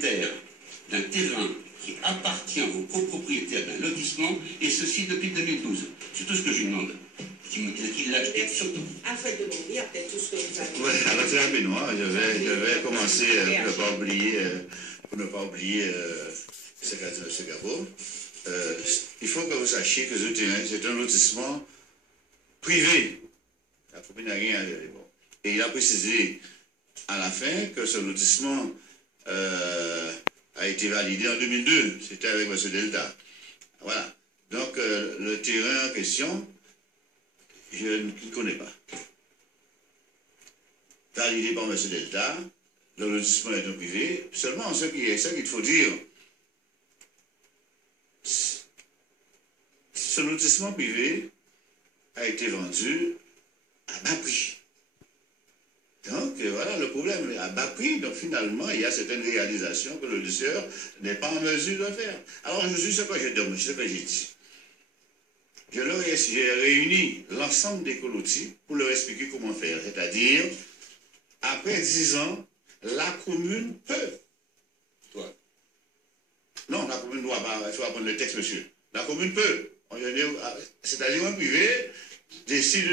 propriétaire d'un terrain qui appartient aux copropriétaires d'un lotissement, et ceci depuis 2012. C'est tout ce que je lui demande. Qu'il l'a acheté surtout. Alfred de Montry, après tout ce que vous avez dit. Ouais, alors très rapidement, je vais commencer pour ne pas oublier ce qu'a dit M. Gabo. Il faut que vous sachiez que ce terrain, c'est un lotissement privé. La commune n'a rien à dire. Et il a précisé à la fin que ce lotissement a été validé en 2002. C'était avec M. Delta. Voilà. Donc, le terrain en question, je ne le connais pas. Validé par M. Delta, le lotissement est privé. Seulement, ce qu'il faut dire, ce lotissement privé a été vendu à bas prix. Donc, voilà le problème, à bas prix. Donc, finalement, il y a certaines réalisations que le lotisseur n'est pas en mesure de faire. Alors, je suis ce que j'ai dit. J'ai réuni l'ensemble des colotis pour leur expliquer comment faire. C'est-à-dire, après 10 ans, la commune peut. Toi. Non, la commune doit pas. Il faut apprendre le texte, monsieur. La commune peut. C'est-à-dire, un privé décide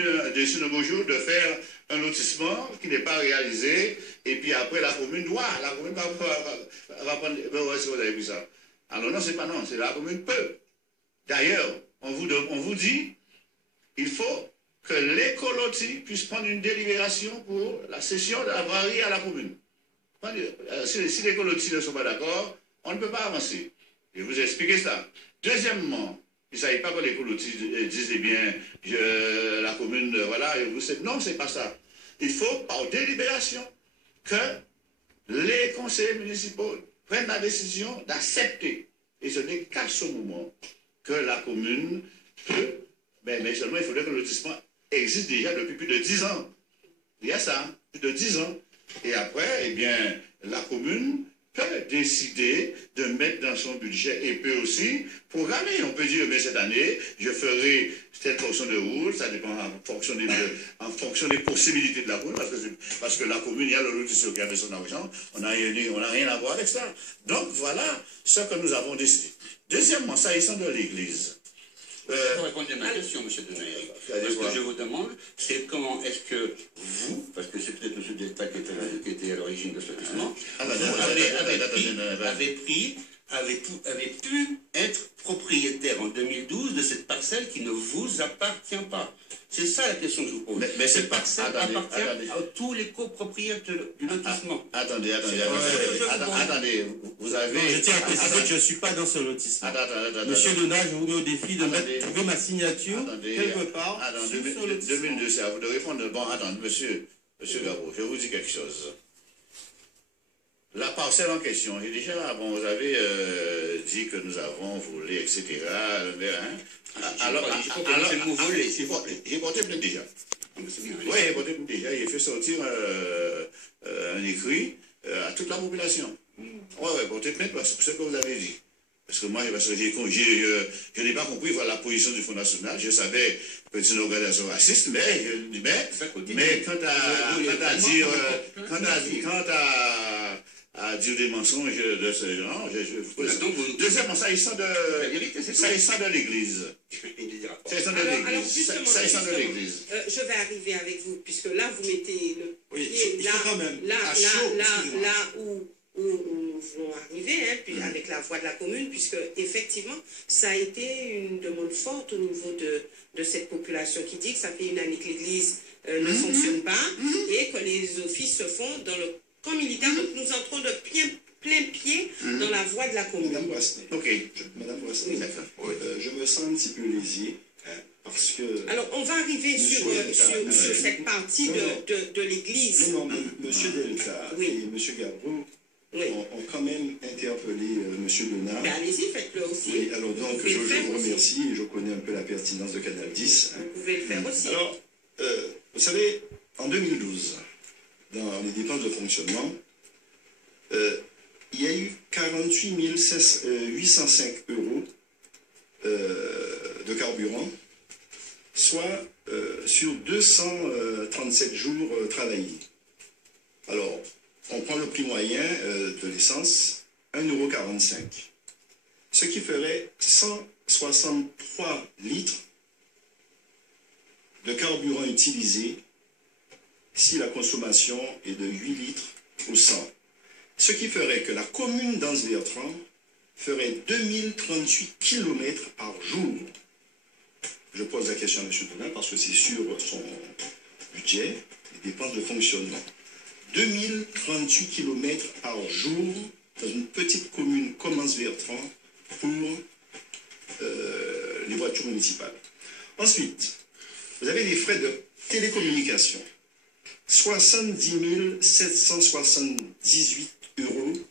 un beau jour de faire un lotissement qui n'est pas réalisé, et puis après, la commune doit. La commune va prendre. Où est-ce que vous avez vu ça? Alors, non, c'est pas non, c'est la commune peut. D'ailleurs, on vous dit, il faut que les colotis puissent prendre une délibération pour la cession de la voirie à la commune. Si les colotis ne sont pas d'accord, on ne peut pas avancer. Je vous ai expliqué ça. Deuxièmement, il ne s'agit pas que les colotis disent, eh bien, la commune, voilà, non, c'est pas ça. Il faut, par délibération, que les conseillers municipaux prennent la décision d'accepter. Et ce n'est qu'à ce moment que la commune peut, mais seulement il faudrait que le lotissement existe déjà depuis plus de 10 ans. Il y a ça, plus de 10 ans. Et après, eh bien, la commune peut décider de mettre dans son budget et peut aussi programmer. On peut dire, mais cette année, je ferai telle portion de route, ça dépend en fonction des possibilités de la commune, parce que la commune, il y a le lotisseur qui a fait son argent, on n'a rien à voir avec ça. Donc voilà ce que nous avons décidé. Deuxièmement, s'agissant de l'église. Pour répondre à ma question, M. Denayer, ce que je vous demande, c'est comment est-ce que vous, parce que c'est peut-être M. Delta qui était à l'origine de ce lotissement, avez pu être propriétaire en 2012 de cette parcelle qui ne vous appartient pas. C'est ça la question que je vous pose. Mais cette parcelle appartient à tous les copropriétaires du lotissement. Attendez, vous avez... Non, je tiens à préciser que je ne suis pas dans ce lotissement. Monsieur Donat, je vous mets au défi de trouver ma signature quelque part sur ce lotissement. 2002, c'est à vous de répondre. Bon, attendez, monsieur Gabo, je vous dis quelque chose. La parcelle en question, j'ai déjà, bon, vous avez dit que nous avons volé, etc. Alors, j'ai porté plainte déjà. Oui, j'ai porté plainte déjà. J'ai fait sortir un écrit à toute la population. Oui, porté plainte parce que ce que vous avez dit. Parce que moi, je n'ai pas compris voilà, la position du Front National. Je savais que c'est une organisation raciste, mais quant à dire des mensonges de ce genre, deuxièmement, s'agissant de l'Église. S'agissant de l'Église. Je vais arriver avec vous, puisque là, vous mettez le pied là où nous voulons arriver, hein, puis avec la voix de la commune, puisque effectivement, ça a été une demande forte au niveau de cette population qui dit que ça fait une année que l'Église ne fonctionne pas et que les offices se font dans le camp militaire. Donc nous entrons de plein pied dans la voie de la commune. Madame Brassenet, Madame Brassenet, je me sens un petit peu lésé. Parce que... Alors, on va arriver sur cette partie de l'Église. Non, M. Delta et M. Gabou ont quand même interpellé M. Donat. Mais allez-y, faites-le aussi. Oui, alors donc, je vous remercie. Je connais un peu la pertinence de Canal 10. Vous pouvez le faire aussi. Alors, vous savez, en 2012, dans les dépenses de fonctionnement, il y a eu 48 805 euros de carburant, soit sur 237 jours travaillés. Alors, on prend le prix moyen de l'essence, 1,45 €. Ce qui ferait 163 litres de carburant utilisé si la consommation est de 8 litres au 100. Ce qui ferait que la commune d'Anse-Bertrand ferait 2038 km par jour. Je pose la question à M. Donat parce que c'est sur son budget, les dépenses de fonctionnement. 2038 km par jour dans une petite commune comme Anse-Bertrand pour les voitures municipales. Ensuite, vous avez les frais de télécommunication. 70 778 €.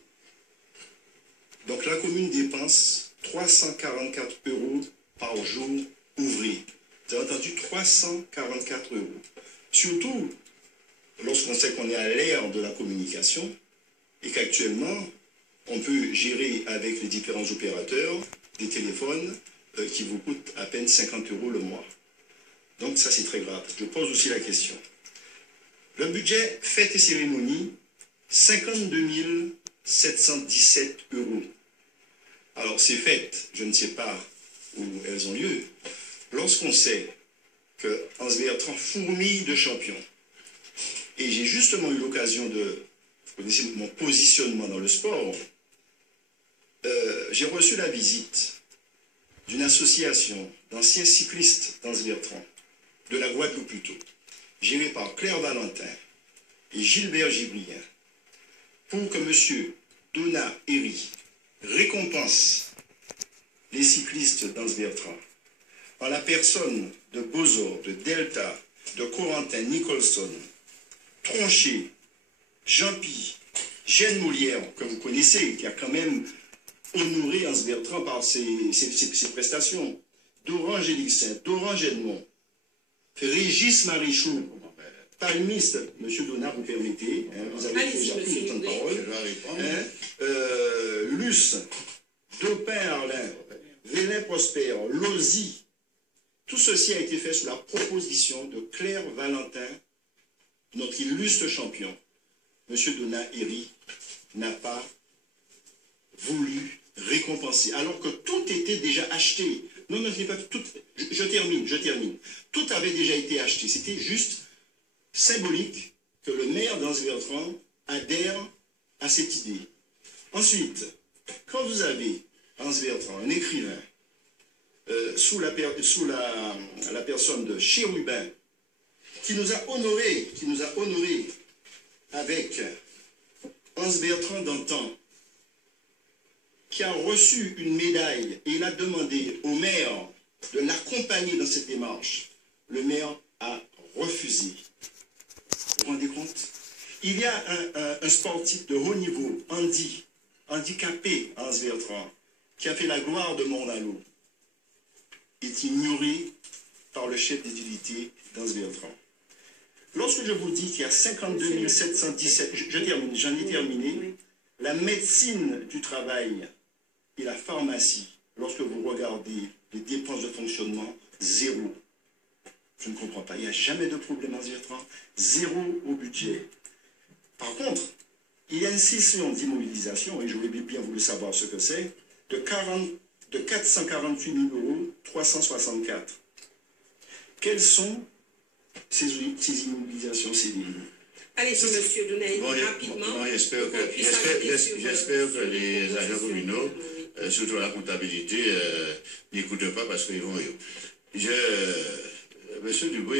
Donc la commune dépense 344 € par jour ouvré. Vous avez entendu, 344 €. Surtout lorsqu'on sait qu'on est à l'ère de la communication et qu'actuellement, on peut gérer avec les différents opérateurs des téléphones qui vous coûtent à peine 50 € le mois. Donc ça, c'est très grave. Je pose aussi la question. Le budget fêtes et cérémonies, 52 717 €. Alors, ces fêtes, je ne sais pas où elles ont lieu. Lorsqu'on sait que Anse-Bertrand fourmille de champions, et j'ai justement eu l'occasion de, vous connaissez mon positionnement dans le sport, j'ai reçu la visite d'une association d'anciens cyclistes d'Anse-Bertrand, de la Guadeloupe plutôt, gérée par Claire Valentin et Gilbert Gibrien, pour que M. Donat Herry récompense les cyclistes d'Anse-Bertrand en la personne de Bozor, de Delta, de Corentin Nicholson, Tronchet, Jean-Pi, Jeanne Moulière, que vous connaissez, qui a quand même honoré Anse-Bertrand par ses prestations, d'Orange Elixin, d'Orange Edmond, Régis Marichou, palmiste, M. Donat, vous permettez, vous avez déjà pris le temps de parole, Luce, Dopin Arlin, Vélin Prosper, Lozi, tout ceci a été fait sous la proposition de Claire Valentin, notre illustre champion. M. Donat Herry n'a pas voulu récompenser, alors que tout était déjà acheté. Non, non, je n'ai pas tout. Je termine. Tout avait déjà été acheté. C'était juste symbolique que le maire d'Anse-Bertrand adhère à cette idée. Ensuite, quand vous avez Anse-Bertrand, un écrivain, sous la personne de Chérubin, qui nous a honorés avec Anse-Bertrand d'antan, qui a reçu une médaille et il a demandé au maire de l'accompagner dans cette démarche. Le maire a refusé. Vous vous rendez compte? Il y a un sportif de haut niveau, handicapé à Anse-Bertrand, qui a fait la gloire de Mont-Lalo, est ignoré par le chef d'édilité d'Anse-Bertrand. Lorsque je vous dis qu'il y a 52 717, j'en ai terminé, la médecine du travail et la pharmacie, lorsque vous regardez les dépenses de fonctionnement, zéro. Je ne comprends pas, il n'y a jamais de problème en Anse-Bertrand, zéro au budget. Par contre, il y a une session d'immobilisation, et j'aurais bien voulu savoir ce que c'est, de 448 000 364. Quelles sont ces immobilisations CDI? Allez-y, M. Donat, rapidement. J'espère que les agents communaux, surtout la comptabilité, n'écoutent pas parce qu'ils vont rire. Monsieur Dubois,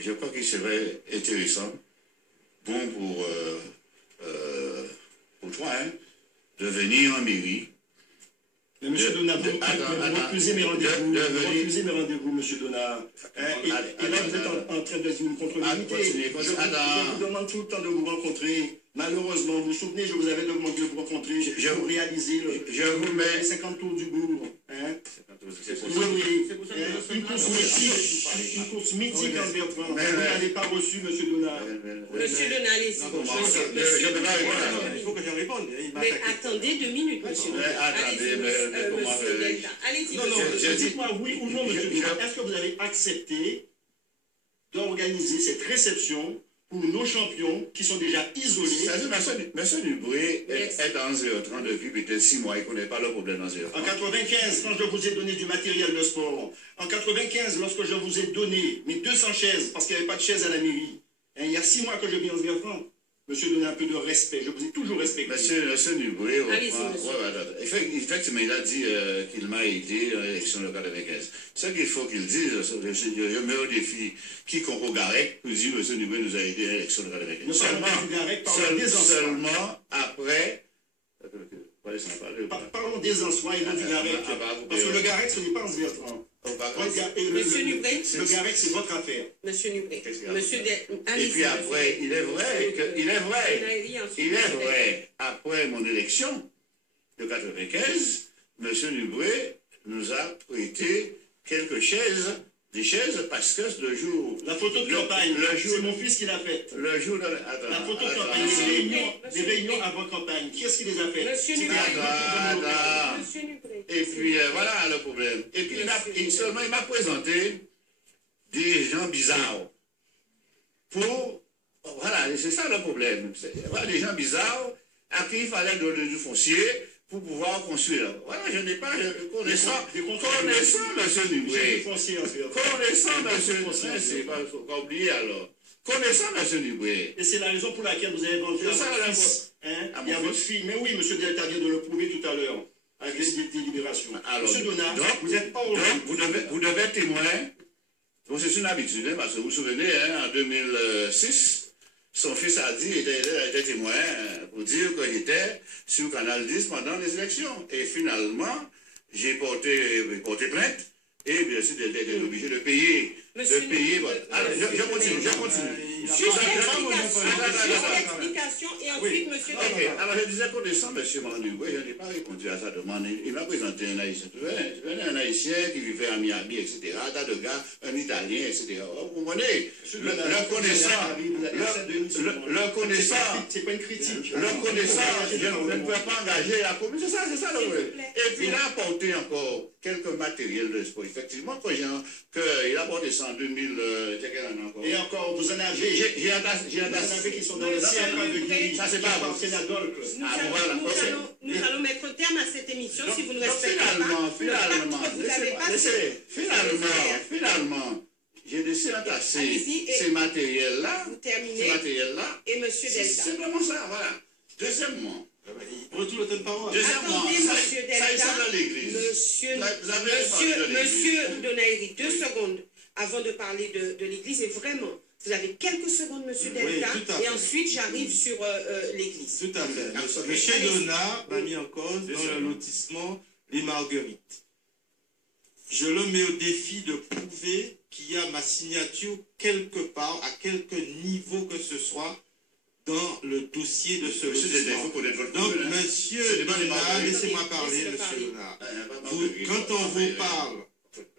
je crois qu'il serait intéressant, bon pour toi, hein, de venir en mairie. Mais M. Donat, vous refusez mes rendez-vous. M. Donat. Et là, vous êtes en train de dire une contre-vérité. Je vous demande tout le temps de vous rencontrer. Malheureusement, vous vous souvenez, je vous avais demandé de vous rencontrer. Je vous réalisez les 50 tours du bourg. Une course mythique en Bertrand. Vous n'avez pas reçu, M. Donat. Monsieur Donat, allez-y. Il faut que je réponde. Mais attendez 2 minutes, monsieur Donat. Allez-y, monsieur. Dites-moi oui ou non, monsieur Donat. Est-ce que vous avez accepté d'organiser cette réception pour nos champions qui sont déjà isolés. C'est-à-dire, M. Dubré est en 030 depuis peut-être 6 mois, il ne connaît pas le problème dans 030. En 95, quand je vous ai donné du matériel de sport, en 95, lorsque je vous ai donné mes 200 chaises, parce qu'il n'y avait pas de chaises à la mairie, il y a 6 mois que je vis en 030, monsieur, donnez un peu de respect, je vous ai toujours respecté. Monsieur Dubré, effectivement, il a dit qu'il m'a aidé dans l'élection de 95. Ce qu'il faut qu'il dise, je mets au défi quiconque au Garec pour dire monsieur Dubré nous a aidé dans l'élection de 95. Seulement après... Parlons des anciens et non du Garec. Parce que le Garec, ce n'est pas en 030. Monsieur Nubré, le Garec, c'est votre affaire. Monsieur Nubré. Et puis après, il est vrai, après mon élection de 95, monsieur Nubré nous a prêté quelques chaises, des chaises, parce que le jour... La photo de campagne, c'est mon fils qui l'a faite. Le jour de... La photo de campagne, les réunions avant campagne, qui est-ce qui les a faites? Monsieur Nubré. Et puis voilà le problème. Et puis seulement il m'a présenté des gens bizarres. Voilà, c'est ça le problème. Voilà, des gens bizarres à qui il fallait donner du foncier pour pouvoir construire. Voilà, je n'ai pas connaissant monsieur Dubré. Connaissant monsieur Dubré, c'est pas oublier alors. Connaissant monsieur Dubré. Et c'est la raison pour laquelle vous avez vendu à votre fils. Il y a votre fille. Mais oui, monsieur Delta vient de le prouver tout à l'heure. Avec les délibérations. Alors, monsieur Donat, vous n'êtes pas au vous devez être témoin. Donc c'est une habitude, parce que vous vous souvenez, en 2006, son fils a dit, il était témoin pour dire qu'il était sur Canal 10 pendant les élections. Et finalement, j'ai porté plainte et bien sûr d'être obligé de payer. Alors, je continue. Juste l'explication et ensuite, monsieur Delta. Alors, je disais connaissant M. Dubré, je n'ai pas répondu à sa demande. Il m'a présenté un Haïtien. Un Haïtien qui vivait à Miami, etc. Un gars, un Italien, etc. Vous comprenez? Le connaissant, c'est pas une critique. Le connaissant, je ne pouvais pas engager la commune. C'est ça le problème. Et puis, il a apporté encore quelques matériels de sport. Effectivement, qu'il a apporté ça en 2000, et encore, vous en avez, j'ai qui sont dans le CFA de Guy, ça c'est pas bon. Nous allons mettre terme à cette émission si vous ne respectez Finalement, j'ai décidé d'entasser ces matériels-là. Vous terminez. Et monsieur Delta. C'est simplement ça, voilà. Deuxièmement, attendez, monsieur Delta. Monsieur Donaïri, 2 secondes avant de parler de l'église. Et vraiment, vous avez quelques secondes, monsieur Delta. Et ensuite, j'arrive sur l'église. Tout à fait. Monsieur Donat m'a mis en cause dans le lotissement Les Marguerites. Je le mets au défi de prouver qu'il y a ma signature quelque part, à quelque niveau que ce soit, dans le dossier de ce lotissement. Donc, monsieur Donat, laissez-moi parler, monsieur Donat.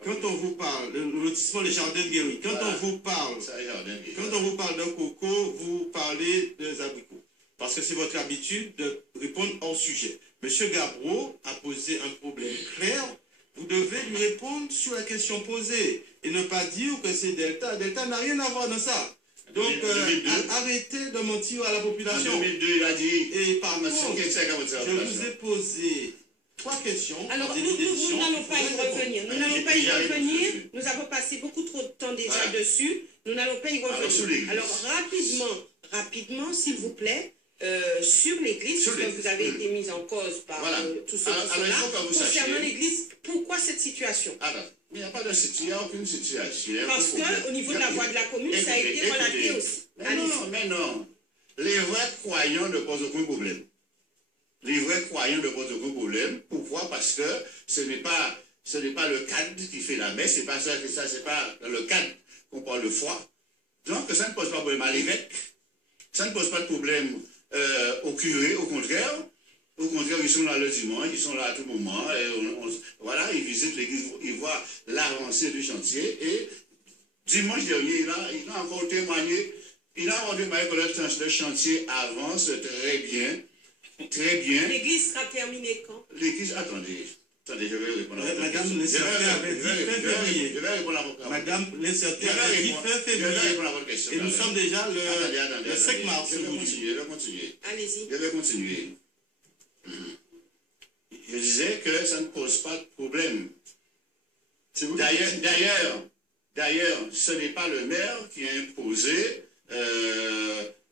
Quand on vous parle, le lotissement Les Jardins de Guéry, quand on vous parle de coco, vous parlez des abricots. Parce que c'est votre habitude de répondre hors sujet. Monsieur Gabreau a posé un problème clair. Vous devez lui répondre sur la question posée et ne pas dire que c'est Delta. Delta n'a rien à voir dans ça. Donc, arrêtez de mentir à la population. En 2002, il a dit... Et par contre, je vous ai posé 3 questions. Alors, nous n'allons pas y revenir. Nous avons passé beaucoup trop de temps déjà dessus. Nous n'allons pas y revenir. Alors, rapidement, s'il vous plaît, sur l'église, parce que vous avez été mise en cause par tous ceux qui sont là. Concernant l'église, pourquoi cette situation? Il n'y a pas de situation, il n'y a aucune situation. Parce qu'au niveau de la voix de la commune, ça a été relaté aussi. Mais non. Les vrais croyants ne posent aucun problème. Les vrais croyants ne posent aucun problème. Pourquoi? Parce que ce n'est pas le cadre qui fait la messe, c'est pas dans le cadre qu'on parle de foi. Donc ça ne pose pas de problème à l'évêque, ça ne pose pas de problème au curé, au contraire. Au contraire, ils sont là le dimanche, ils sont là à tout moment. Et voilà, ils visitent l'église, ils voient l'avancée du chantier. Et dimanche dernier, il a encore témoigné. Il a encore témoigné que le chantier avance très bien. Très bien. L'église sera terminée quand? L'église, attendez. Attendez, je vais répondre à votre Madame l'incertain avait dit fin février. Je vais répondre à votre question. Madame l'incertain avait dit fin février. Je vais répondre à votre question. Et nous sommes déjà le 5 mars. Je vais continuer. Allez-y. Je vais continuer. Je disais que ça ne pose pas de problème. D'ailleurs, ce n'est pas le maire qui a imposé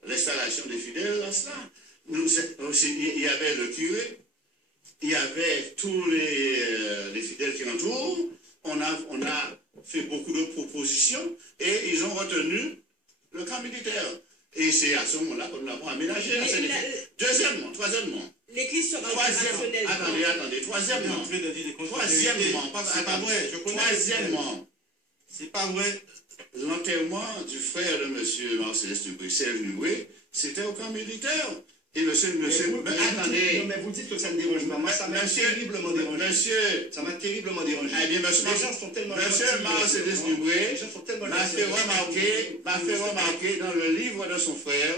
l'installation des fidèles à cela. Il y avait le curé, il y avait tous les fidèles qui l'entourent. On a fait beaucoup de propositions et ils ont retenu le camp militaire. Et c'est à ce moment-là que nous l'avons aménagé. Troisièmement. L'église sera opérationnelle. Attendez. Troisièmement. C'est pas vrai. Je connais. Troisièmement. C'est pas vrai. L'enterrement du frère de M. Marcellus de Bruxelles, c'était au camp militaire. Et monsieur, attendez. Non, mais vous dites que ça ne dérange pas. Moi, ça m'a terriblement dérangé. Monsieur. Ça m'a terriblement dérangé. Eh bien, monsieur, les gens sont tellement monsieur Marcellus Dubré m'a fait remarquer dans le livre de son frère,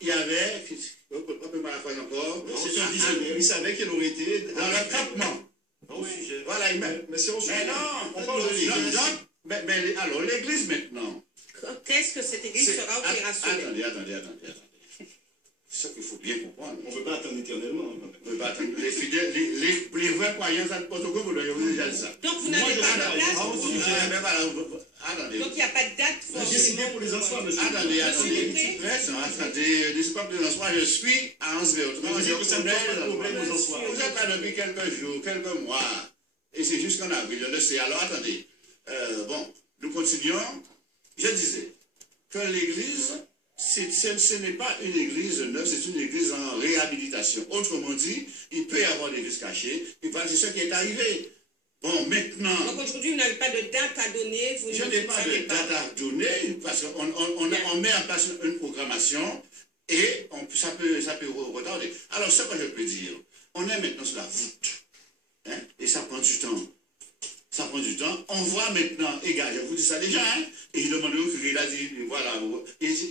il y avait, on peut pas la faire encore, c'est un dictionnaire. Il savait qu'il aurait été dans le campement. Voilà, mais c'est aussi. Mais non, on parle de l'église. Mais alors, l'église maintenant. Qu'est-ce que cette église sera opérationnelle? Attendez. C'est ce qu'il faut bien comprendre. On ne peut pas attendre éternellement. On peut pas attendre. Les fidèles, les vrais croyants, ça ne pose aucun problème. Vous déjà dit ça. Donc vous n'avez pas de date. Attendez. Donc il n'y a pas de date. J'ai signé pour les enfants, monsieur. Attendez. Je suis à Ansberg. Vous êtes là depuis quelques jours, quelques mois. Et c'est jusqu'en avril, je le sais. Alors attendez. Bon, nous continuons. Je disais que l'église, ce n'est pas une église neuve, c'est une église en réhabilitation. Autrement dit, il peut y avoir des églises cachées. C'est ce qui est arrivé. Bon, maintenant... Donc aujourd'hui, vous n'avez pas de date à donner. Je n'ai pas de date à donner parce qu'on met en place une programmation et ça peut retarder. Alors, ce que je peux dire, on est maintenant sur la voûte. Hein, et ça prend du temps. Ça prend du temps. On voit maintenant, et gars, je vous dis ça déjà, hein, et il demande au curé, il a dit, voilà,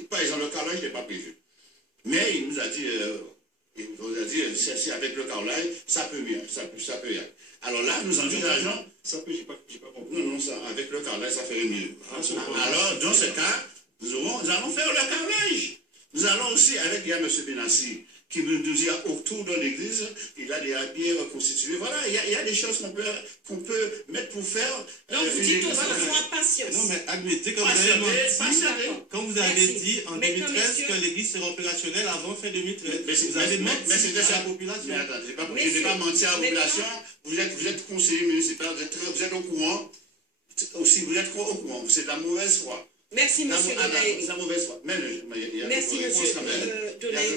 par exemple, le carrelage n'est pas prévu. Mais il nous a dit, si avec le carrelage, ça peut mieux, ça peut y aller. Alors là, nous envisageons. Ça peut, j'ai pas compris. Non, ça, avec le carrelage, ça ferait mieux. Alors, dans ce cas, nous allons faire le carrelage. Nous allons aussi, il y a M. Benassi, qui nous dit autour de l'église, il a des habits reconstitués. Voilà, il y a des choses qu'on peut mettre pour faire. Donc vous dites aux enfants patience. Non, mais admettez que quand vous avez dit en 2013 que l'église sera opérationnelle avant fin 2013. Vous avez menti à la population. Mais attendez, je n'ai pas menti à la population. Vous êtes conseiller municipal, vous êtes au courant. Aussi, vous êtes au courant. C'est de la mauvaise foi. Merci, monsieur Donaï. C'est la mauvaise foi. Merci, monsieur Donaï.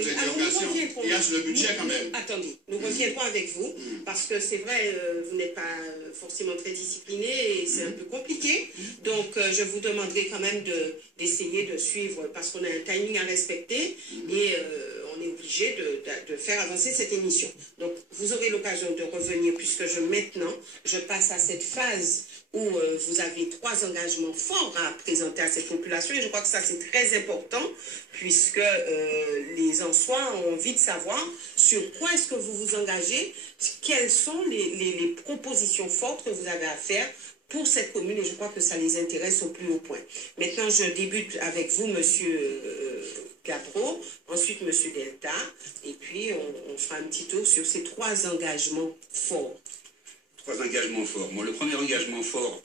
Il y a sur le budget quand même. Attendez, nous reviendrons avec vous, parce que c'est vrai, vous n'êtes pas forcément très discipliné et c'est un peu compliqué. Donc, je vous demanderai quand même d'essayer de suivre, parce qu'on a un timing à respecter et on est obligé de faire avancer cette émission. Donc, vous aurez l'occasion de revenir, puisque maintenant, je passe à cette phase où vous avez 3 engagements forts à présenter à cette population. Et je crois que ça, c'est très important, puisque les Ansois ont envie de savoir sur quoi est-ce que vous vous engagez, quelles sont les propositions fortes que vous avez à faire pour cette commune, et je crois que ça les intéresse au plus haut point. Maintenant, je débute avec vous, monsieur Gabro, ensuite monsieur Delta, et puis on fera un petit tour sur ces 3 engagements forts. 3 engagements forts. Bon, le premier engagement fort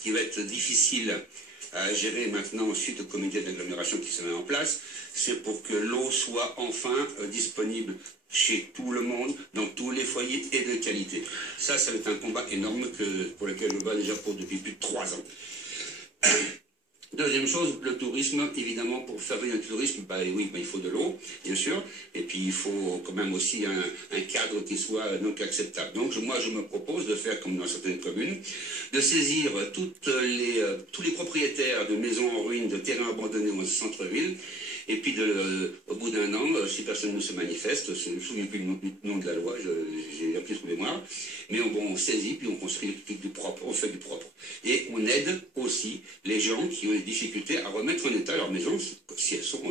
qui va être difficile à gérer maintenant suite au comité d'agglomération qui se met en place, c'est pour que l'eau soit enfin disponible chez tout le monde, dans tous les foyers et de qualité. Ça va être un combat énorme pour lequel je bats déjà depuis plus de 3 ans. Deuxième chose, le tourisme, évidemment, pour faire venir le tourisme, il faut de l'eau, bien sûr, et puis il faut quand même aussi un cadre qui soit donc acceptable. Donc moi, je me propose de faire comme dans certaines communes, de saisir tous les propriétaires de maisons en ruine, de terrains abandonnés au centre-ville, et puis au bout d'un an, si personne ne se manifeste, je ne me souviens plus du nom de la loi, j'ai appris sur mémoire, mais on saisit, puis on construit du propre, on fait du propre. Et on aide aussi les gens qui ont des difficultés à remettre en état leurs maisons si elles sont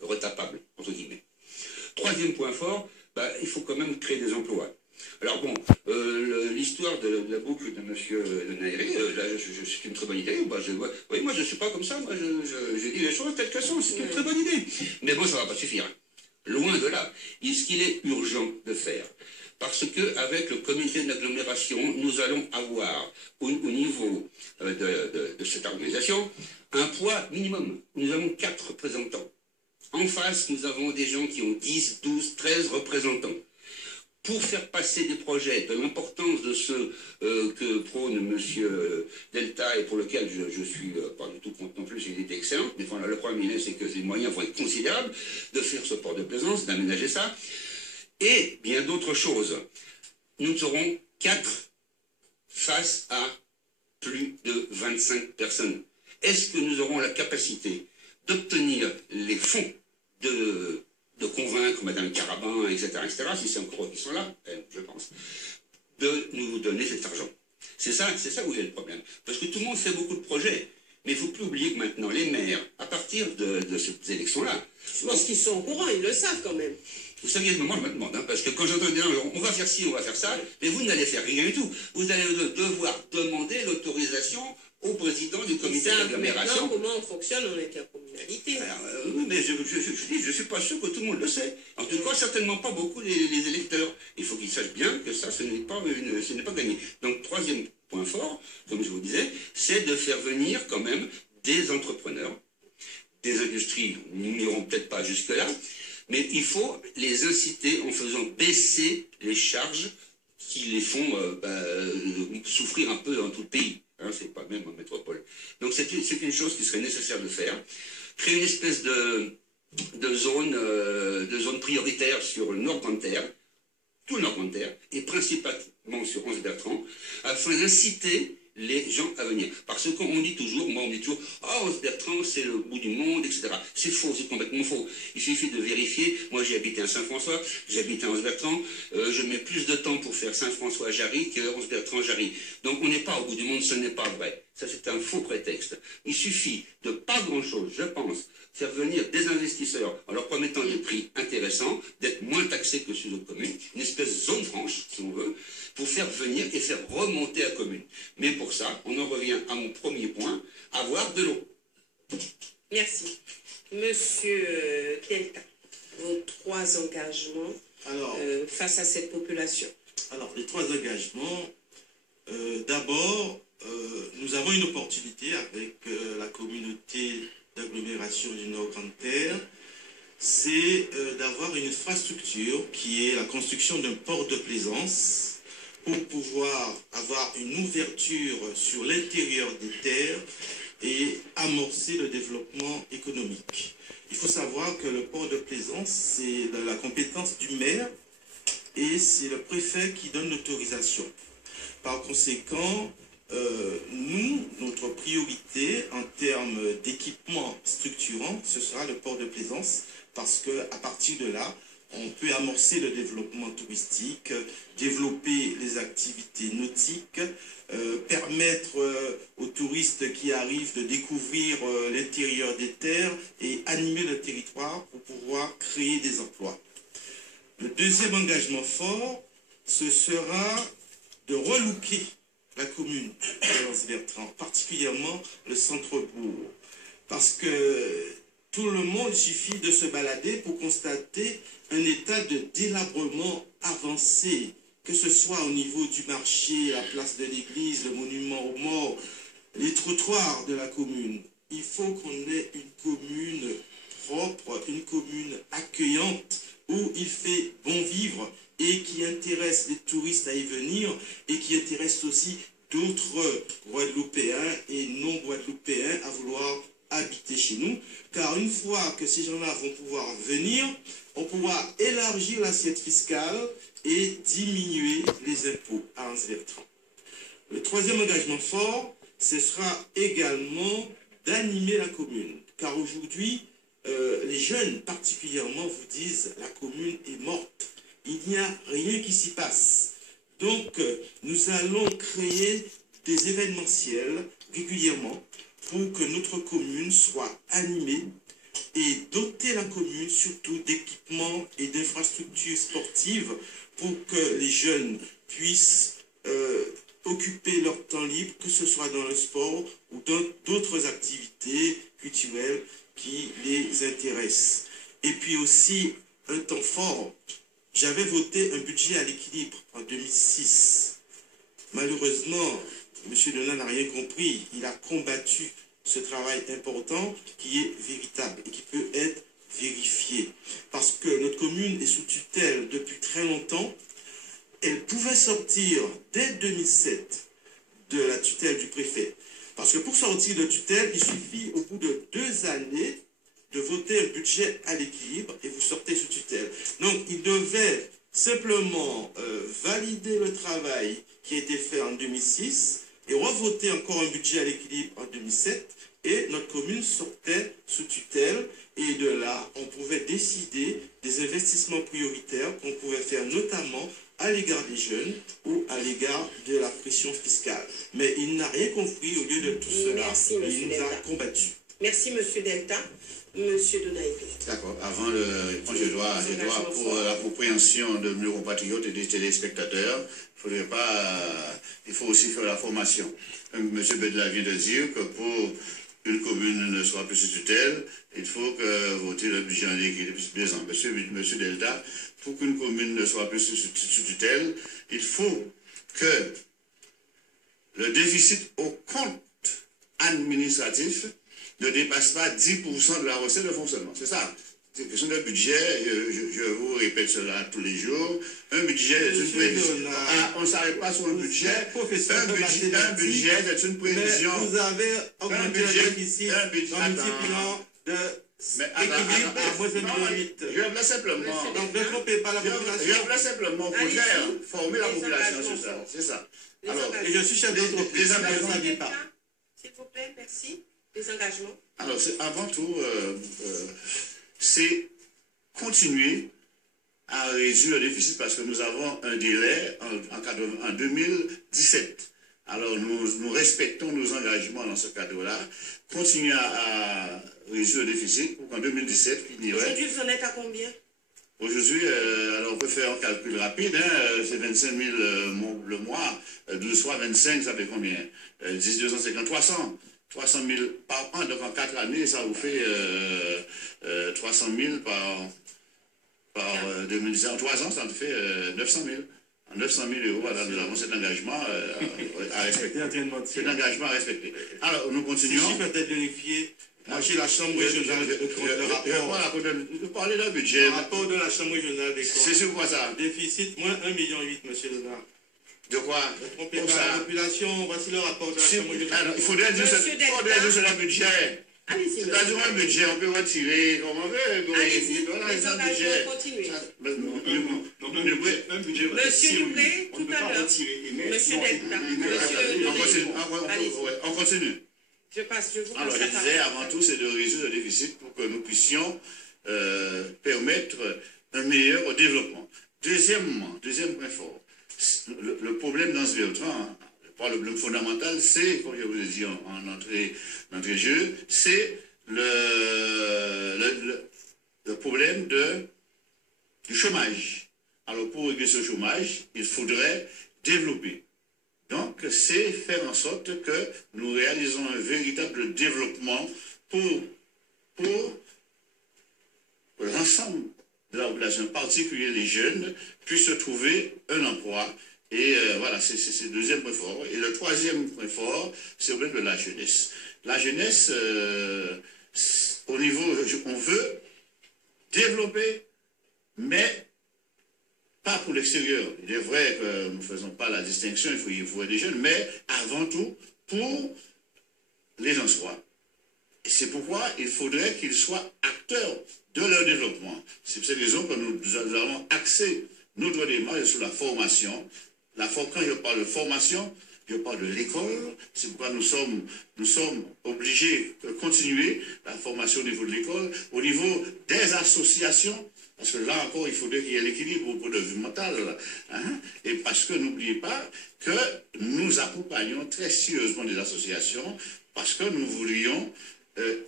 retapables, entre guillemets. Troisième point fort, il faut quand même créer des emplois. Alors bon, l'histoire de la boucle de M. Nairi, c'est une très bonne idée. Oui, moi je ne suis pas comme ça, moi je dis les choses telles qu'elles sont, c'est une très bonne idée. Mais bon, ça ne va pas suffire. Loin de là. Ce qu'il est urgent de faire, parce qu'avec le comité d'agglomération, nous allons avoir au niveau de cette organisation un poids minimum. Nous avons 4 représentants. En face, nous avons des gens qui ont 10, 12, 13 représentants. Pour faire passer des projets de l'importance de ceux que prône M. Delta et pour lequel je suis pas du tout content, non plus, il était excellent, mais voilà, le problème c'est que les moyens vont être considérables de faire ce port de plaisance, d'aménager ça, et bien d'autres choses. Nous serons 4 face à plus de 25 personnes. Est-ce que nous aurons la capacité d'obtenir les fonds de convaincre Mme Carabin, etc., si c'est encore eux qui sont là, je pense, de nous donner cet argent. C'est ça où il y a le problème. Parce que tout le monde fait beaucoup de projets, mais il ne faut plus oublier que maintenant, les maires, à partir de ces élections-là... Je pense qu'ils sont au courant, ils le savent quand même. Vous savez, moi je me demande, parce que quand j'entends dire on va faire ci, on va faire ça, mais vous n'allez faire rien du tout. Vous allez devoir demander l'autorisation au président du comité d'agglomération. Comment on fonctionne en intercommunalité. Oui, mais je ne suis pas sûr que tout le monde le sait. En tout cas, certainement pas beaucoup les électeurs. Il faut qu'ils sachent bien que ça, ce n'est pas gagné. Donc, troisième point fort, comme je vous disais, c'est de faire venir quand même des entrepreneurs, des industries, nous n'irons peut-être pas jusque-là, mais il faut les inciter en faisant baisser les charges qui les font souffrir un peu dans tout le pays. Hein, c'est pas même en métropole. Donc c'est une chose qui serait nécessaire de faire. Créer une espèce de zone prioritaire sur le Nord Grande Terre, tout le Nord Grande Terre, et principalement sur Anse-Bertrand, afin d'inciter les gens à venir. Parce qu'on dit toujours, ah, Anse-Bertrand, c'est le bout du monde, etc. C'est faux, c'est complètement faux. Il suffit de vérifier. Moi, j'ai habité à Saint-François, j'ai habité à Anse-Bertrand. Je mets plus de temps pour faire Saint-François-Jarry que Anse-Bertrand-Jarry. Donc, on n'est pas au bout du monde, ce n'est pas vrai. Ça, c'est un faux prétexte. Il suffit de pas grand-chose, je pense, faire venir des investisseurs en leur promettant des prix intéressants, d'être moins taxés que sur d'autres communes, une espèce de zone franche, si on veut, pour faire venir et faire remonter la commune. Mais pour ça, on en revient à mon premier point, avoir de l'eau. Merci. Monsieur Delta, vos 3 engagements face à cette population. Alors, les 3 engagements, d'abord, nous avons une opportunité avec la communauté d'agglomération du Nord Grande Terre, c'est d'avoir une infrastructure qui est la construction d'un port de plaisance pour pouvoir avoir une ouverture sur l'intérieur des terres et amorcer le développement économique. Il faut savoir que le port de plaisance, c'est de la compétence du maire et c'est le préfet qui donne l'autorisation. Par conséquent, notre priorité en termes d'équipement structurant, ce sera le port de plaisance, parce qu'à partir de là, on peut amorcer le développement touristique, développer les activités nautiques, permettre aux touristes qui arrivent de découvrir l'intérieur des terres et animer le territoire pour pouvoir créer des emplois. Le deuxième engagement fort, ce sera de relooker la commune de Anse-Bertrand, particulièrement le centre-bourg. Parce que tout le monde, il suffit de se balader pour constater un état de délabrement avancé, que ce soit au niveau du marché, la place de l'église, le monument aux morts, les trottoirs de la commune. Il faut qu'on ait une commune propre, une commune accueillante, où il fait bon vivre et qui intéresse les touristes à y venir et qui intéresse aussi d'autres Guadeloupéens et non-Guadeloupéens à vouloir habiter chez nous, car une fois que ces gens-là vont pouvoir venir, on pourra élargir l'assiette fiscale et diminuer les impôts à Anse-Bertrand. Le troisième engagement fort, ce sera également d'animer la commune, car aujourd'hui, les jeunes particulièrement vous disent la commune est morte, il n'y a rien qui s'y passe. Donc, nous allons créer des événementiels régulièrement pour que notre commune soit animée et doter la commune surtout d'équipements et d'infrastructures sportives pour que les jeunes puissent occuper leur temps libre, que ce soit dans le sport ou dans d'autres activités culturelles qui les intéressent. Et puis aussi, un temps fort, j'avais voté un budget à l'équilibre en 2006. Malheureusement, M. Donat n'a rien compris. Il a combattu ce travail important qui est véritable et qui peut être vérifié. Parce que notre commune est sous tutelle depuis très longtemps. Elle pouvait sortir dès 2007 de la tutelle du préfet. Parce que pour sortir de tutelle, il suffit au bout de 2 années de voter un budget à l'équilibre et vous sortez sous tutelle. Donc, il devait simplement valider le travail qui a été fait en 2006 et revoter encore un budget à l'équilibre en 2007 et notre commune sortait sous tutelle et de là, on pouvait décider des investissements prioritaires qu'on pouvait faire notamment à l'égard des jeunes ou à l'égard de la pression fiscale. Mais il n'a rien compris au lieu de tout cela. Merci, il nous a combattus. Merci, M. Delta. Monsieur Donaï. D'accord. Avant le je dois pour la compréhension de nos compatriotes et des téléspectateurs, il faut aussi faire la formation. Monsieur Bedla vient de dire que pour qu'une commune ne soit plus sous tutelle, il faut que voter le budget en l'équilibre depuis 2 ans. Monsieur Delta, pour qu'une commune ne soit plus sous tutelle, il faut que le déficit au compte administratif ne dépasse pas 10% de la recette de fonctionnement. C'est ça. C'est une question de budget. Je vous répète cela tous les jours. Un budget, c'est une prévision. On ne s'arrête pas sur le budget. Un budget, c'est une prévision. Mais vous avez augmenté le déficit en multipliant de équilibre à moins 1,8. Je voulais simplement. Donc ne trompez pas la population. Je voulais simplement former la population sur ça. C'est ça. Alors, et je suis chef d'entreprise. S'il vous plaît, merci. Les engagements. Alors, avant tout, c'est continuer à réduire le déficit parce que nous avons un délai en 2017. Alors, nous respectons nos engagements dans ce cadre-là. Continuer à réduire le déficit pour qu'en 2017, finirait. Aujourd'hui, vous en êtes à combien? Aujourd'hui, alors on peut faire un calcul rapide, hein, c'est 25 000 le mois, 12 fois 25, ça fait combien 10, 250, 300. 300 000 par an, donc en 4 années, ça vous fait 300 000 par 2017. En 3 ans, ça vous fait 900 000. 900 000 euros, voilà, nous avons cet engagement à respecter. Cet engagement à respecter. Alors, nous continuons. Si je peux peut-être vérifier, moi j'ai la Chambre régionale de compte, le rapport. Vous parlez d'un budget. Le rapport de la Chambre régionale des comptes. C'est sur quoi ça? Déficit, moins 1,8 million, monsieur Léonard. De quoi? Ne trompez pas la population, voici le rapport de la Chambre régionale. Il faudrait dire sur le budget. C'est-à-dire un budget, on peut retirer comme on veut. Allez-y, les engagements, continuez. Monsieur Dupré, tout à l'heure. Monsieur Delta. On continue. Je passe, je vous passe. Alors, je disais, avant tout, c'est de réduire le déficit pour que nous puissions permettre un meilleur développement. Deuxième point fort, le problème dans ce Bertrand, le problème fondamental, c'est, comme je vous ai dit en entrée jeu, c'est le problème du chômage. Alors, pour régler ce chômage, il faudrait développer. Donc, c'est faire en sorte que nous réalisons un véritable développement pour l'ensemble de la population, en particulier les jeunes, puissent trouver un emploi. Et voilà, c'est le deuxième point fort. Et le troisième point fort, c'est au niveau de la jeunesse. La jeunesse, au niveau, on veut développer, mais pas pour l'extérieur. Il est vrai que nous ne faisons pas la distinction, il faut des jeunes, mais avant tout pour les en soi. Et c'est pourquoi il faudrait qu'ils soient acteurs de leur développement. C'est pour cette raison que nous allons axer notre démarche sur la formation. Quand je parle de formation, je parle de l'école. C'est pourquoi nous sommes obligés de continuer la formation au niveau de l'école, au niveau des associations. Parce que là encore, il faudrait qu'il y ait l'équilibre au point de vue mental. Hein? Et parce que n'oubliez pas que nous accompagnons très sérieusement des associations, parce que nous voulions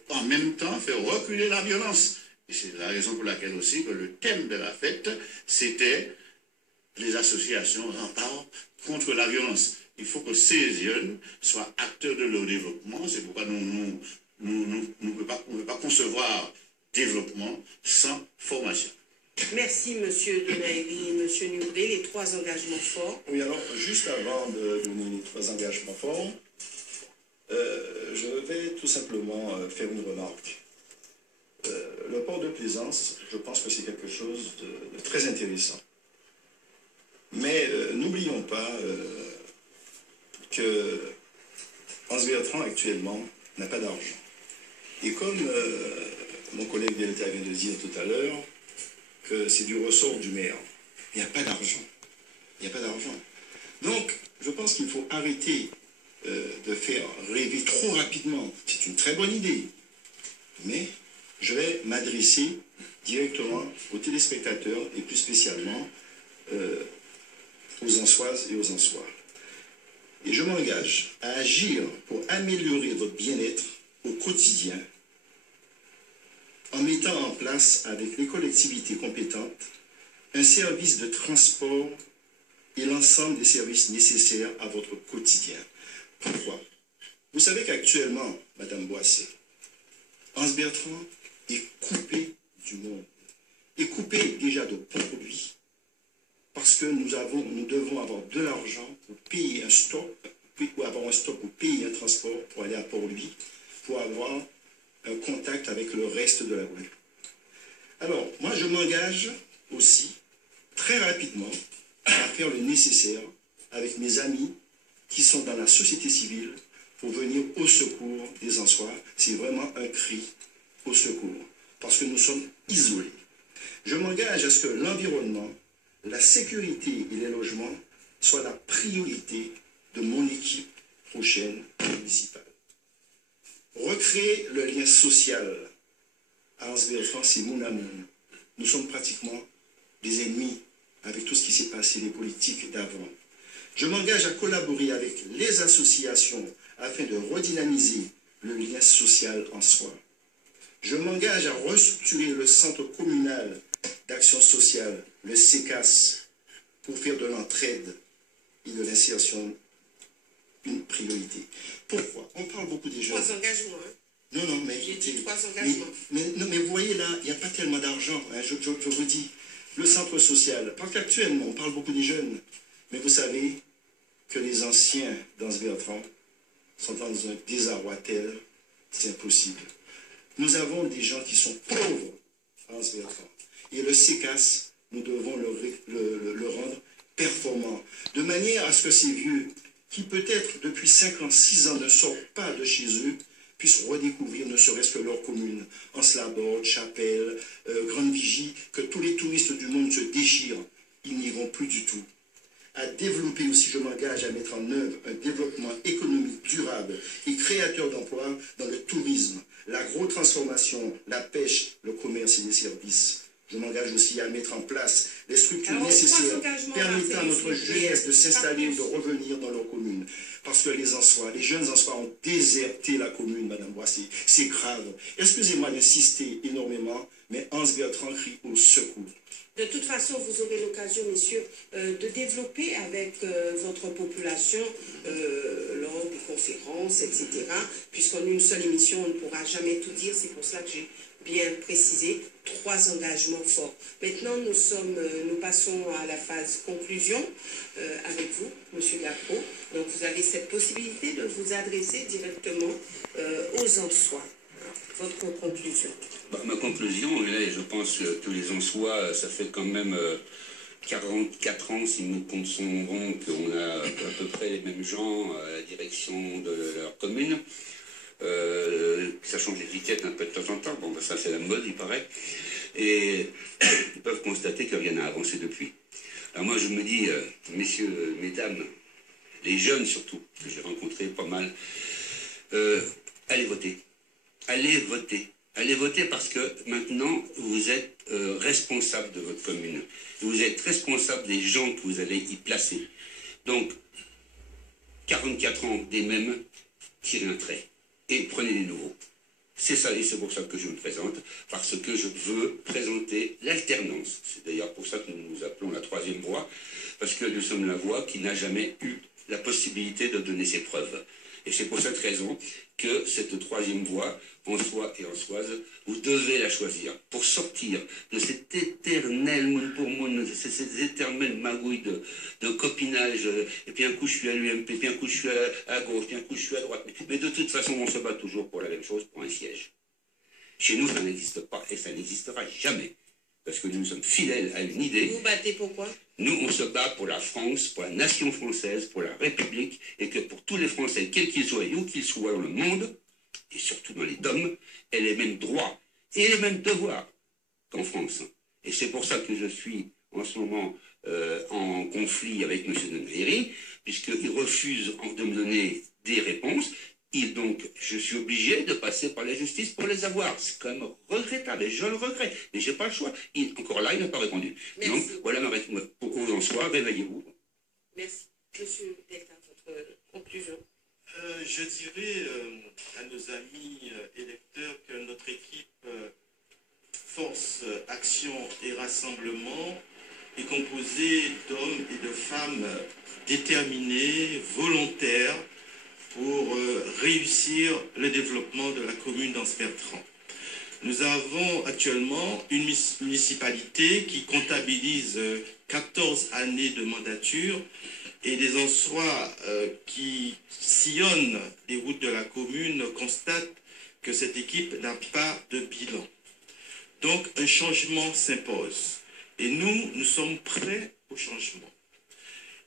en même temps faire reculer la violence. Et c'est la raison pour laquelle aussi que le thème de la fête, c'était les associations remparts contre la violence. Il faut que ces jeunes soient acteurs de leur développement. C'est pourquoi nous ne pouvons pas concevoir développement sans formation. Merci, monsieur Donaïri et monsieur Niouré, les 3 engagements forts. Oui, alors, juste avant de donner les 3 engagements forts, je vais tout simplement faire une remarque. Le port de plaisance, je pense que c'est quelque chose de très intéressant. Mais n'oublions pas que Hans Bertrand, actuellement, n'a pas d'argent. Et comme mon collègue Delta vient de dire tout à l'heure, que c'est du ressort du maire. Il n'y a pas d'argent. Il n'y a pas d'argent. Donc, je pense qu'il faut arrêter de faire rêver trop rapidement. C'est une très bonne idée. Mais je vais m'adresser directement aux téléspectateurs et plus spécialement aux Ansoises et aux Ansois. Et je m'engage à agir pour améliorer votre bien-être au quotidien en mettant en place avec les collectivités compétentes un service de transport et l'ensemble des services nécessaires à votre quotidien. Pourquoi? Vous savez qu'actuellement, Madame Boissé, Hans Bertrand est coupé du monde, est coupé déjà de produits, parce que nous devons avoir de l'argent pour payer un stock, pour avoir un stock pour payer un transport, pour aller à Port-Louis, pour avoir un contact avec le reste de la Guadeloupe. Alors, moi, je m'engage aussi très rapidement à faire le nécessaire avec mes amis qui sont dans la société civile pour venir au secours des Ansois. C'est vraiment un cri au secours, parce que nous sommes isolés. Je m'engage à ce que l'environnement, la sécurité et les logements soient la priorité de mon équipe prochaine municipale. Recréer le lien social à Hans Bertrand, c'est mon amour. Nous sommes pratiquement des ennemis avec tout ce qui s'est passé, les politiques d'avant. Je m'engage à collaborer avec les associations afin de redynamiser le lien social en soi. Je m'engage à restructurer le centre communal d'action sociale, le CECAS, pour faire de l'entraide et de l'insertion une priorité. Pourquoi? On parle beaucoup des jeunes. 3 engagements, hein? Non, mais... J'ai dit 3 engagements. Mais vous voyez là, il n'y a pas tellement d'argent, hein, je vous dis. Le centre social, parce qu'actuellement, on parle beaucoup des jeunes, mais vous savez que les anciens d'Hans Bertrand sont dans un désarroi tel, c'est impossible. Nous avons des gens qui sont pauvres à Hans Bertrand. Et le CECAS, nous devons le rendre performant, de manière à ce que ces vieux, qui peut-être depuis 5 ans, 6 ans ne sortent pas de chez eux, puissent redécouvrir ne serait-ce que leur commune, Anse-la-Borde, Chapelle, Grande Vigie, que tous les touristes du monde se déchirent. Ils n'iront plus du tout. À développer aussi, je m'engage à mettre en œuvre un développement économique durable et créateur d'emplois dans le tourisme, l'agro-transformation, la pêche, le commerce et les services. Je m'engage aussi à mettre en place les structures nécessaires permettant à notre jeunesse de s'installer ou de revenir dans leur commune. Parce que les Ansois, les jeunes Ansois ont déserté la commune, Madame Boissé. C'est grave. Excusez-moi d'insister énormément, mais Hans Bertrand crie au secours. De toute façon, vous aurez l'occasion, messieurs, de développer avec votre population lors des conférences, etc. Puisqu'en une seule émission, on ne pourra jamais tout dire. C'est pour cela que j'ai bien précisé 3 engagements forts. Maintenant, nous passons à la phase conclusion avec vous, Monsieur Gapro. Donc, vous avez cette possibilité de vous adresser directement aux Ansois. Votre conclusion. Ma conclusion, là, je pense que tous les Ansois, ça fait quand même 44 ans, si nos comptes sont bons, qu'on a à peu près les mêmes gens à la direction de leur commune. Ça change l'étiquette un peu de temps en temps, bon, ça c'est la mode, il paraît. Et ils peuvent constater que rien n'a avancé depuis. Alors moi je me dis, messieurs, mesdames, les jeunes surtout, que j'ai rencontrés pas mal, allez voter. Allez voter. Allez voter parce que maintenant, vous êtes responsable de votre commune. Vous êtes responsable des gens que vous allez y placer. Donc, 44 ans des mêmes, tirez un trait et prenez des nouveaux. C'est ça, et c'est pour ça que je me présente, parce que je veux présenter l'alternance. C'est d'ailleurs pour ça que nous nous appelons la troisième voie, parce que nous sommes la voie qui n'a jamais eu la possibilité de donner ses preuves. Et c'est pour cette raison que cette troisième voie, en soi et en soise, vous devez la choisir pour sortir de cette éternelle moune pour moune, ces éternelles magouilles de copinage, et puis un coup je suis à l'UMP, puis un coup je suis à gauche, puis un coup je suis à droite. Mais de toute façon, on se bat toujours pour la même chose, pour un siège. Chez nous, ça n'existe pas, et ça n'existera jamais. Parce que nous sommes fidèles à une idée. Vous vous battez pourquoi? Nous, on se bat pour la France, pour la nation française, pour la République, et que pour tous les Français, quels qu'ils soient et où qu'ils soient dans le monde, et surtout dans les DOM, aient les mêmes droits et les mêmes devoirs qu'en France. Et c'est pour ça que je suis en ce moment en conflit avec M. Dennery, puisqu'il refuse de me donner des réponses. Et donc, je suis obligé de passer par la justice pour les avoir. C'est quand même regrettable, et je le regrette. Mais je n'ai pas le choix. Encore là, il n'a pas répondu. Merci. Donc, voilà ma réponse. Aux en soi, réveillez-vous. Merci. Monsieur Delta, votre conclusion. Je dirais à nos amis électeurs que notre équipe Force, Action et Rassemblement est composée d'hommes et de femmes déterminés, volontaires, pour réussir le développement de la commune d'Anse-Bertrand. Nous avons actuellement une municipalité qui comptabilise 14 années de mandature et les Ansois qui sillonnent les routes de la commune constatent que cette équipe n'a pas de bilan. Donc un changement s'impose et nous sommes prêts au changement.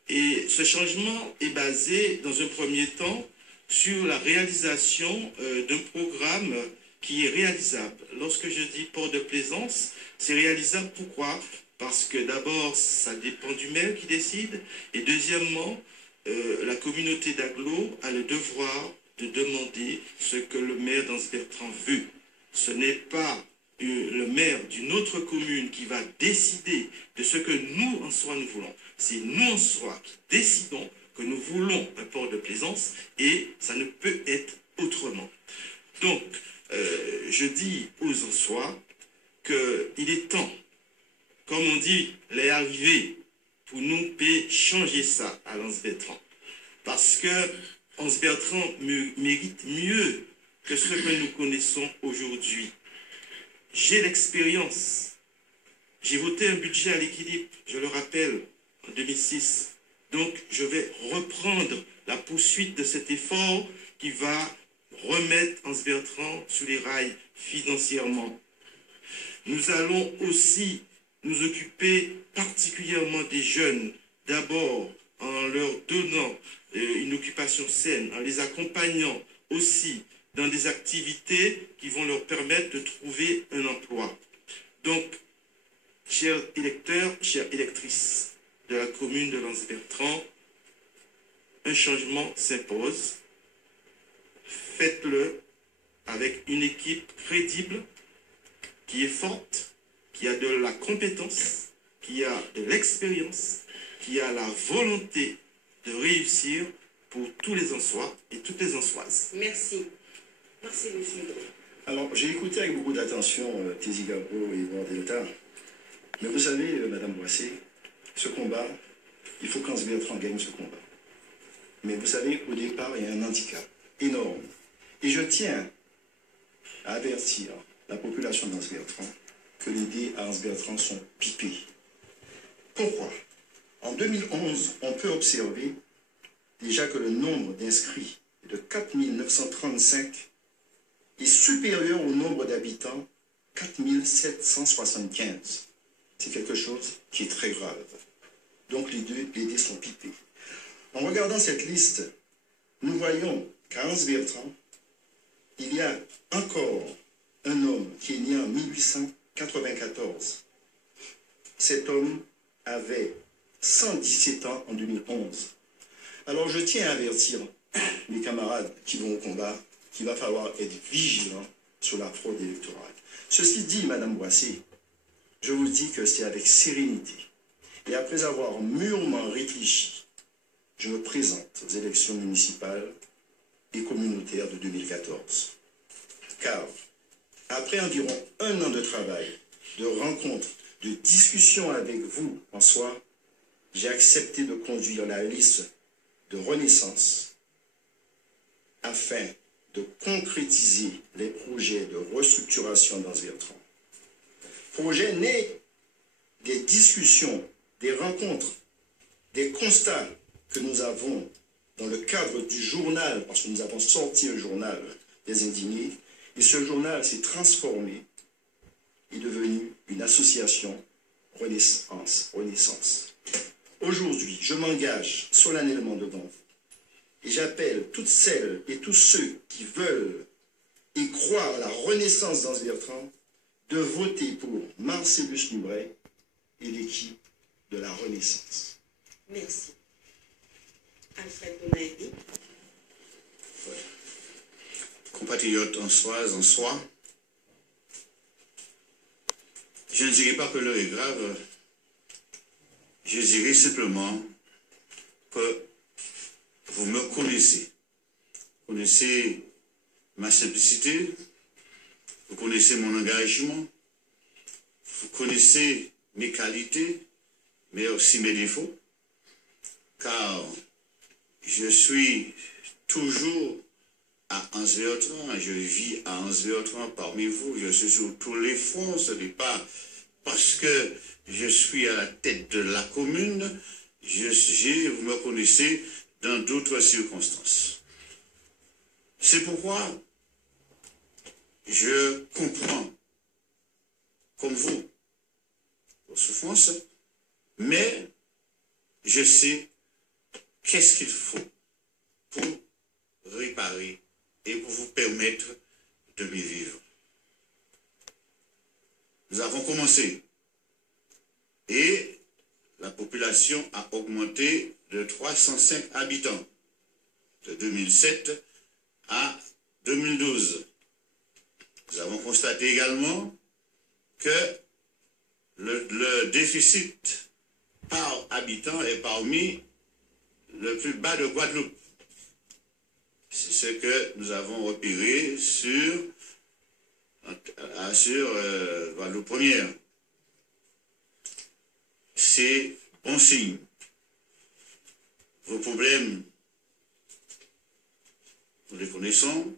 Et ce changement est basé dans un premier temps sur la réalisation d'un programme qui est réalisable. Lorsque je dis port de plaisance, c'est réalisable pourquoi? Parce que d'abord, ça dépend du maire qui décide, et deuxièmement, la communauté d'agglo a le devoir de demander ce que le maire d'Anse-Bertrand veut. Ce n'est pas le maire d'une autre commune qui va décider de ce que nous, en soi, nous voulons. C'est nous, en soi, qui décidons que nous voulons un port de plaisance et ça ne peut être autrement. Donc, je dis aux Ansois qu'il est temps, comme on dit, les arrivées, pour nous changer ça à Anse-Bertrand. Parce que Anse-Bertrand mérite mieux que ce que nous connaissons aujourd'hui. J'ai l'expérience. J'ai voté un budget à l'équilibre, je le rappelle, en 2006. Donc, je vais reprendre la poursuite de cet effort qui va remettre Anse-Bertrand sur les rails financièrement. Nous allons aussi nous occuper particulièrement des jeunes, d'abord en leur donnant une occupation saine, en les accompagnant aussi dans des activités qui vont leur permettre de trouver un emploi. Donc, chers électeurs, chères électrices de la commune de Anse-Bertrand, un changement s'impose. Faites-le avec une équipe crédible, qui est forte, qui a de la compétence, qui a de l'expérience, qui a la volonté de réussir pour tous les Ansois et toutes les Ansoises. Merci. Merci, monsieur. Alors, j'ai écouté avec beaucoup d'attention Tizi Gabo et Edouard Delta. Mais vous savez, Madame Boissé, ce combat, il faut qu'Anse-Bertrand gagne ce combat. Mais vous savez, au départ, il y a un handicap énorme. Et je tiens à avertir la population d'Anse-Bertrand que les dés à Anse-Bertrand sont pipés. Pourquoi? En 2011, on peut observer déjà que le nombre d'inscrits de 4 935 est supérieur au nombre d'habitants, 4 775. C'est quelque chose qui est très grave. Donc les dés sont pipés. En regardant cette liste, nous voyons qu'à Anse-Bertrand, il y a encore un homme qui est né en 1894. Cet homme avait 117 ans en 2011. Alors je tiens à avertir mes camarades qui vont au combat qu'il va falloir être vigilant sur la fraude électorale. Ceci dit, Madame Boissé, je vous dis que c'est avec sérénité. Et après avoir mûrement réfléchi, je me présente aux élections municipales et communautaires de 2014. car après environ 1 an de travail, de rencontres, de discussions avec vous en soi, j'ai accepté de conduire la liste de renaissance afin de concrétiser les projets de restructuration d'Anse-Bertrand. Projet né des discussions, des rencontres, des constats que nous avons dans le cadre du journal, parce que nous avons sorti un journal des indignés, et ce journal s'est transformé, est devenu une association Renaissance. Aujourd'hui, je m'engage solennellement devant vous et j'appelle toutes celles et tous ceux qui veulent et croient à la renaissance d'Anse-Bertrand de voter pour Marcellus Nubret et l'équipe de la Renaissance. Merci. Alfred Bonaidi. Compatriotes en soi, je ne dirais pas que l'heure est grave, je dirais simplement que vous me connaissez. Vous connaissez ma simplicité, vous connaissez mon engagement, vous connaissez mes qualités, mais aussi mes défauts, car je suis toujours à Anse-Bertrand, je vis à Anse-Bertrand parmi vous, je suis sur tous les fronts, ce n'est pas parce que je suis à la tête de la commune, vous me connaissez dans d'autres circonstances. C'est pourquoi je comprends, comme vous, vos souffrances, mais je sais qu'est-ce qu'il faut pour réparer et pour vous permettre de mieux vivre. Nous avons commencé et la population a augmenté de 305 habitants de 2007 à 2012. Nous avons constaté également que le déficit par habitant est parmi le plus bas de Guadeloupe. C'est ce que nous avons repéré sur Guadeloupe première. C'est bon signe. Vos problèmes, nous les connaissons.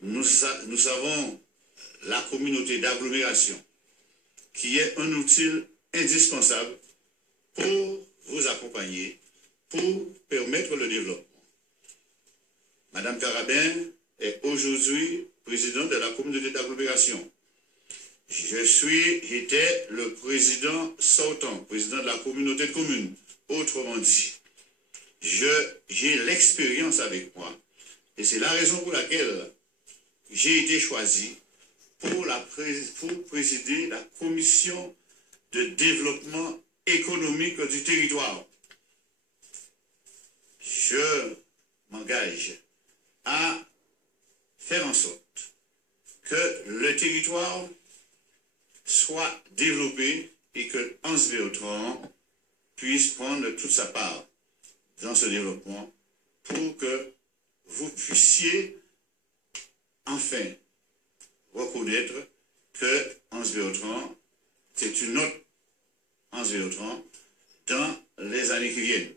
Nous savons la communauté d'agglomération qui est un outil indispensable pour vous accompagner, pour permettre le développement. Madame Carabin est aujourd'hui présidente de la communauté d'agglomération. J'étais le président sortant, président de la communauté de communes. Autrement dit, j'ai l'expérience avec moi. Et c'est la raison pour laquelle j'ai été choisi pour présider la commission de développement économique du territoire. Je m'engage à faire en sorte que le territoire soit développé et que Anse-Bertrand puisse prendre toute sa part dans ce développement pour que vous puissiez enfin reconnaître que Anse-Bertrand, c'est une autre Anse-Bertrand dans les années qui viennent.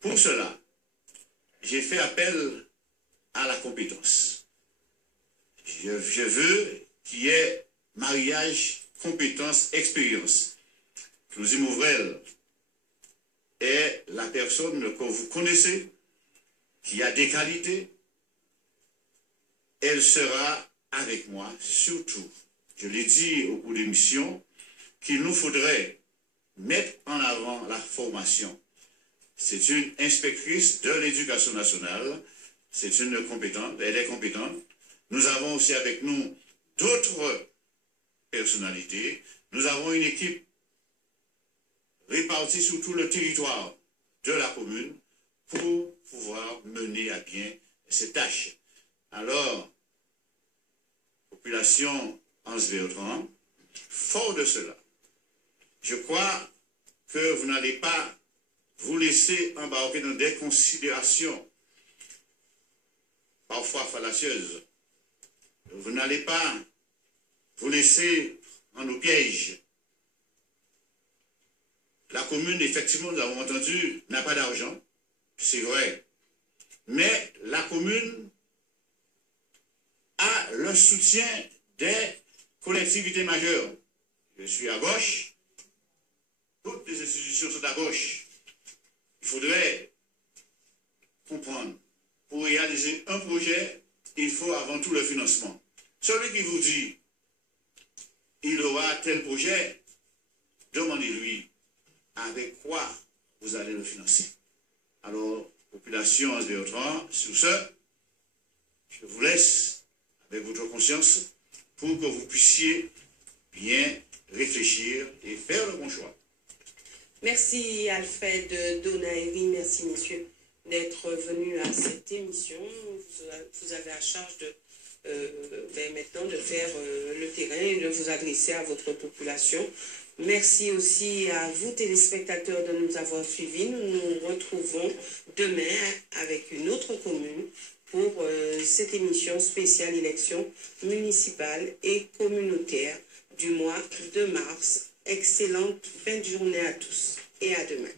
Pour cela, j'ai fait appel à la compétence. Je veux qu'il y ait mariage, compétence, expérience. Claudie Mouvrel est la personne que vous connaissez, qui a des qualités. Elle sera avec moi, surtout. Je l'ai dit au cours de l'émission, qu'il nous faudrait mettre en avant la formation. C'est une inspectrice de l'éducation nationale, c'est une compétente, elle est compétente. Nous avons aussi avec nous d'autres personnalités. Nous avons une équipe répartie sur tout le territoire de la commune pour pouvoir mener à bien ces tâches. Alors, population Anse-Bertrand, fort de cela, je crois que vous n'allez pas vous laisser embarquer dans des considérations parfois fallacieuses vous n'allez pas vous laisser en nos pièges. La commune, effectivement, nous avons entendu, n'a pas d'argent, c'est vrai. Mais la commune a le soutien des collectivités majeures. Je suis à gauche, toutes les institutions sont à gauche. Il faudrait comprendre, pour réaliser un projet, il faut avant tout le financement. Celui qui vous dit, il aura tel projet, demandez-lui avec quoi vous allez le financer. Alors, population Anse-Bertrand, sur ce, je vous laisse avec votre conscience pour que vous puissiez bien réfléchir et faire le bon choix. Merci Alfred Donaïri, merci messieurs d'être venus à cette émission. Vous avez à charge de maintenant de faire le terrain et de vous adresser à votre population. Merci aussi à vous téléspectateurs de nous avoir suivis. Nous nous retrouvons demain avec une autre commune pour cette émission spéciale élection municipale et communautaire du mois de mars. Excellente fin de journée à tous et à demain.